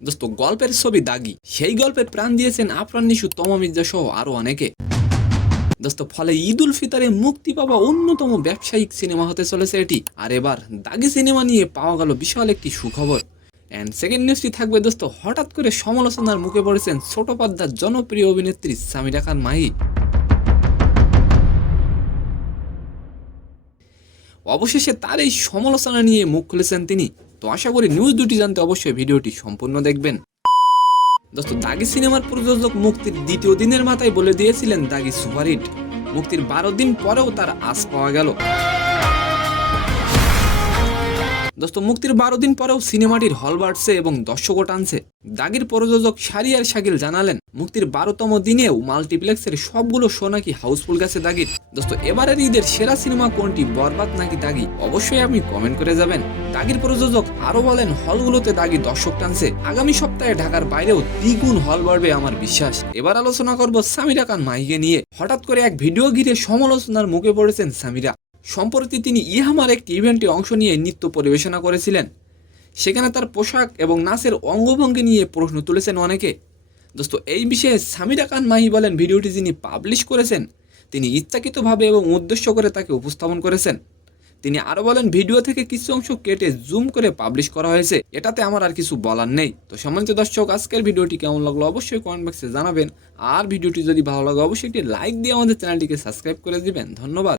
দোস্ত গল্পের ছবি দাগি, সেই গল্পের প্রাণ দিয়েছেন আফরান নিশু, তমা মির্জা সহ আরো অনেকে। দোস্ত ফলে ঈদ উল ফিতরে মুক্তি পাওয়া অন্যতম ব্যবসায়িক সিনেমা হতে চলেছে এটি। আর এবার দাগি সিনেমা নিয়ে পাওয়া গেল বিশাল একটি সুখবর। অ্যান্ড সেকেন্ড নিউজটি থাকবে দোস্ত, হঠাৎ করে সমালোচনার মুখে পড়েছেন ছোট পর্দার জনপ্রিয় অভিনেত্রী সামিরা খান মাহি। অবশেষে তার এই সমালোচনা নিয়ে মুখ খুলেছেন তিনি। তো আশা করি নিউজ দুটি জানতে অবশ্যই ভিডিওটি সম্পূর্ণ দেখবেন। দোস্ত দাগি সিনেমার প্রযোজক মুক্তির দ্বিতীয় দিনের মাথায় বলে দিয়েছিলেন দাগি সুপারহিট। মুক্তির 12 দিন পরেও তার আশ পাওয়া গেল। দোস্ত মুক্তির 12 দিন পরেও সিনেমাটির হল বাড়ছে এবং দর্শকও টানছে। দাগির প্রযোজক শারিয়ার শাকিল জানালেন, মুক্তির 12তম দিনেও মাল্টিপ্লেক্সের সবগুলো শো নাকি হাউসফুল গেছে দাগির। দোস্ত এবারের ঈদের সেরা সিনেমা কোনটি, বরবাদ নাকি দাগি? অবশ্যই আপনি কমেন্ট করে যাবেন। দাগির প্রযোজক আরো বলেন, হলগুলোতে দাগি দর্শক টানছে, আগামী সপ্তাহে ঢাকার বাইরেও দ্বিগুণ হল বাড়বে আমার বিশ্বাস। এবার আলোচনা করব সামিরা খান মাহিকে নিয়ে। হঠাৎ করে এক ভিডিও ঘিরে সমালোচনার মুখে পড়েছেন সামিরা। সম্প্রতি তিনি ইহামার একটি ইভেন্টে অংশ নিয়ে নৃত্য পরিবেশনা করেছিলেন। সেখানে তার পোশাক এবং নাচের অঙ্গভঙ্গি নিয়ে প্রশ্ন তুলেছেন অনেকে। দোস্ত এই বিষয়ে সামিরা খান মাহি বলেন, ভিডিওটি যিনি পাবলিশ করেছেন তিনি ইচ্ছাকৃতভাবে এবং উদ্দেশ্য করে তাকে উপস্থাপন করেছেন। তিনি আরো বলেন, ভিডিও থেকে কিছু অংশ কেটে জুম করে পাবলিশ করা হয়েছে, এটাতে আমার আর কিছু বলার নেই। তো সম্মানিত দর্শক, আজকের ভিডিওটি কেমন লাগলো অবশ্যই কমেন্ট বক্সে জানাবেন। আর ভিডিওটি যদি ভালো লাগে অবশ্যই একটি লাইক দিয়ে আমাদের চ্যানেলটিকে সাবস্ক্রাইব করে দিবেন। ধন্যবাদ।